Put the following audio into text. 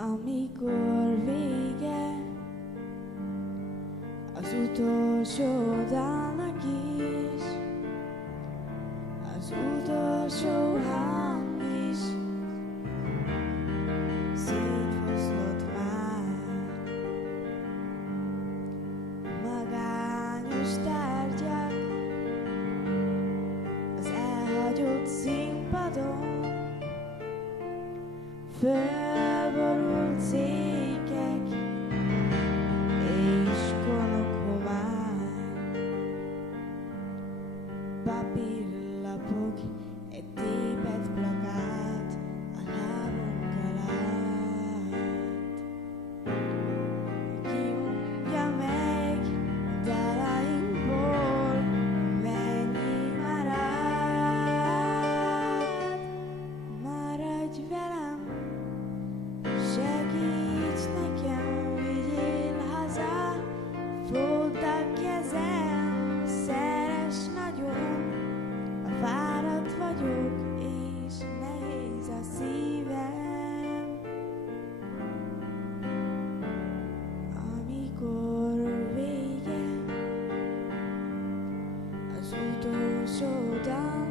Amikor vége az utolsó dalnak is, az utolsó hang is szétfoszlott már. Magányos tárgyak az elhagyott színpadon, fölborult székek és konokhomály, papírlapok, egy tépett plakát a lábunk alá. Ki mondja meg a dalainkból, mennyi marad? Maradj velem, segíts nekem, vigyél haza, fogd a kezem, szeress nagyon. Fáradt vagyok, és nehéz a szívem. Amikor vége az utolsó dal,